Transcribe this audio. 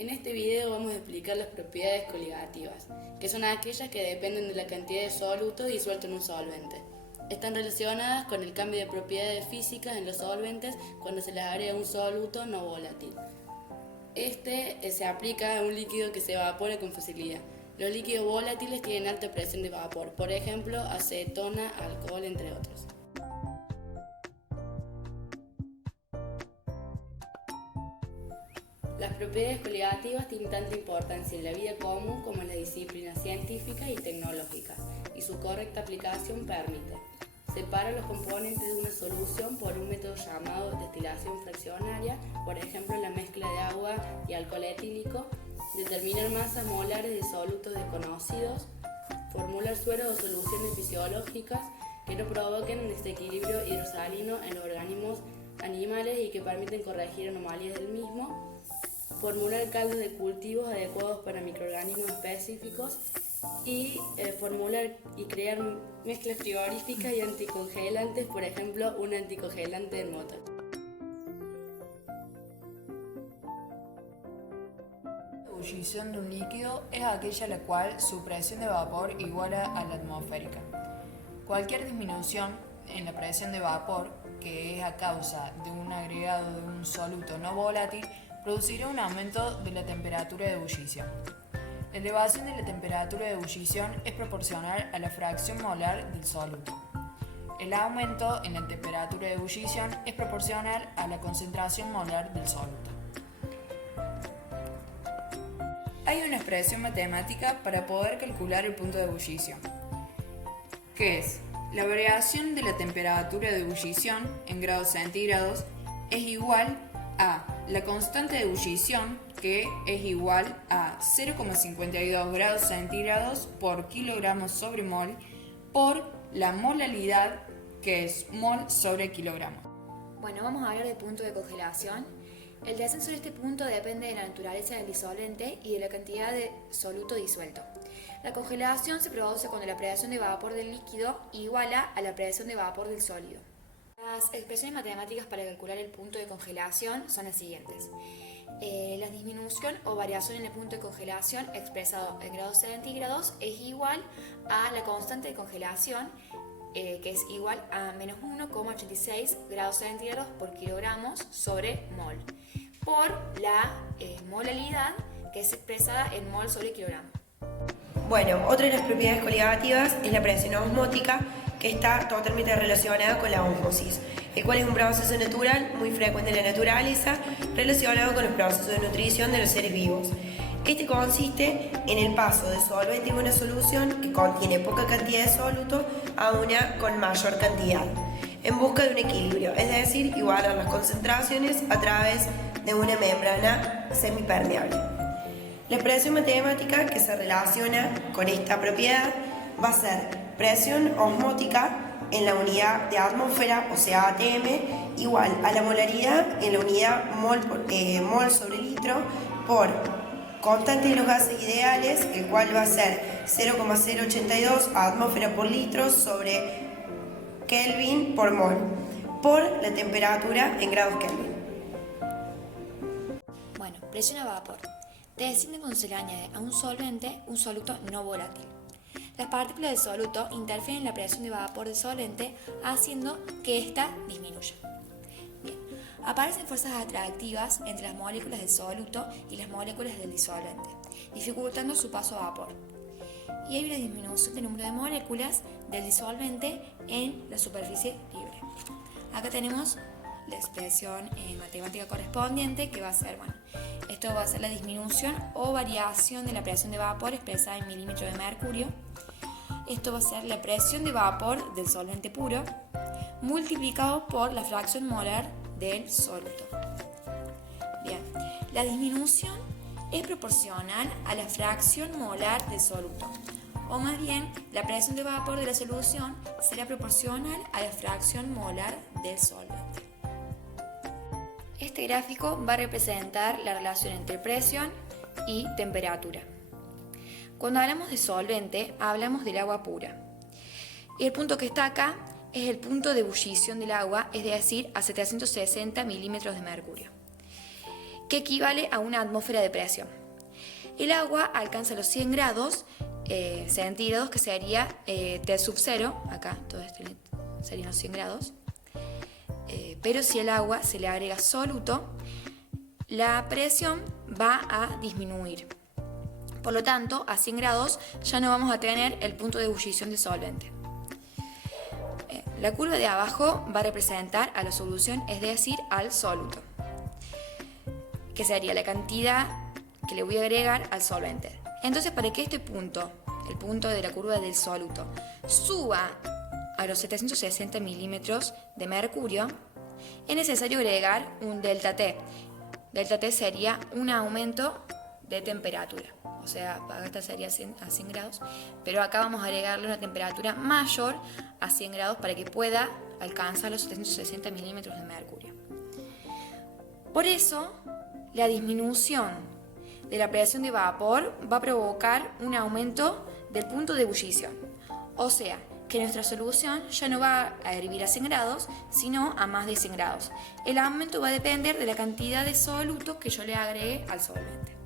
En este video vamos a explicar las propiedades coligativas, que son aquellas que dependen de la cantidad de soluto disuelto en un solvente. Están relacionadas con el cambio de propiedades físicas en los solventes cuando se les agrega un soluto no volátil. Se aplica a un líquido que se evapora con facilidad. Los líquidos volátiles tienen alta presión de vapor, por ejemplo, acetona, alcohol, entre otros. Las propiedades coligativas tienen tanta importancia en la vida común como en las disciplinas científicas y tecnológicas, y su correcta aplicación permite separar los componentes de una solución por un método llamado destilación fraccionaria, por ejemplo la mezcla de agua y alcohol etílico, determinar masas molares de solutos desconocidos, formular sueros o soluciones fisiológicas que no provoquen un desequilibrio hidrosalino en los organismos animales y que permiten corregir anomalías del mismo, formular caldos de cultivos adecuados para microorganismos específicos y formular y crear mezclas frigoríficas y anticongelantes, por ejemplo, un anticongelante de motor. La ebullición de un líquido es aquella en la cual su presión de vapor iguala a la atmosférica. Cualquier disminución en la presión de vapor, que es a causa de un agregado de un soluto no volátil, producirá un aumento de la temperatura de ebullición. La elevación de la temperatura de ebullición es proporcional a la fracción molar del soluto. El aumento en la temperatura de ebullición es proporcional a la concentración molar del soluto. Hay una expresión matemática para poder calcular el punto de ebullición, que es la variación de la temperatura de ebullición en grados centígrados es igual a la constante de ebullición, que es igual a 0,52 grados centígrados por kilogramo sobre mol, por la molalidad, que es mol sobre kilogramo. Bueno, vamos a hablar del punto de congelación. El descenso de este punto depende de la naturaleza del disolvente y de la cantidad de soluto disuelto. La congelación se produce cuando la presión de vapor del líquido iguala a la presión de vapor del sólido. Las expresiones matemáticas para calcular el punto de congelación son las siguientes. La disminución o variación en el punto de congelación expresado en grados centígrados es igual a la constante de congelación, que es igual a menos 1,86 grados centígrados por kilogramos sobre mol, por la molalidad, que es expresada en mol sobre kilogramo. Bueno, otra de las propiedades coligativas es la presión osmótica, que está totalmente relacionada con la ósmosis, el cual es un proceso natural muy frecuente en la naturaleza relacionado con los procesos de nutrición de los seres vivos. Este consiste en el paso de solvente en una solución que contiene poca cantidad de soluto a una con mayor cantidad, en busca de un equilibrio, es decir, igualar las concentraciones a través de una membrana semipermeable. La expresión matemática que se relaciona con esta propiedad va a ser presión osmótica en la unidad de atmósfera, o sea ATM, igual a la molaridad en la unidad mol sobre litro por constante de los gases ideales, el cual va a ser 0,082 atmósfera por litro sobre Kelvin por mol, por la temperatura en grados Kelvin. Bueno, presión a vapor. Desciende cuando se le añade a un solvente un soluto no volátil. Las partículas del soluto interfieren en la presión de vapor del solvente, haciendo que ésta disminuya. Bien, aparecen fuerzas atractivas entre las moléculas del soluto y las moléculas del disolvente, dificultando su paso a vapor. Y hay una disminución del número de moléculas del disolvente en la superficie libre. Acá tenemos la expresión matemática correspondiente, que va a ser, esto va a ser la disminución o variación de la presión de vapor expresada en milímetros de mercurio. Esto va a ser la presión de vapor del solvente puro multiplicado por la fracción molar del soluto. Bien, la disminución es proporcional a la fracción molar del soluto, o más bien la presión de vapor de la solución será proporcional a la fracción molar del solvente. Este gráfico va a representar la relación entre presión y temperatura. Cuando hablamos de solvente, hablamos del agua pura. Y el punto que está acá es el punto de ebullición del agua, es decir, a 760 milímetros de mercurio. que equivale a una atmósfera de presión. El agua alcanza los 100 grados centígrados, que sería T sub 0, acá todo esto serían los 100 grados, pero si el agua se le agrega soluto, la presión va a disminuir. Por lo tanto, a 100 grados ya no vamos a tener el punto de ebullición del solvente. La curva de abajo va a representar a la solución, es decir, al soluto, que sería la cantidad que le voy a agregar al solvente. Entonces, para que este punto, el punto de la curva del soluto, suba a los 760 milímetros de mercurio, es necesario agregar un delta T. Delta T sería un aumento de temperatura. O sea, acá sería a 100 grados, pero acá vamos a agregarle una temperatura mayor a 100 grados para que pueda alcanzar los 760 milímetros de mercurio. Por eso, la disminución de la presión de vapor va a provocar un aumento del punto de ebullición. O sea, que nuestra solución ya no va a hervir a 100 grados, sino a más de 100 grados. El aumento va a depender de la cantidad de soluto que yo le agregue al solvente.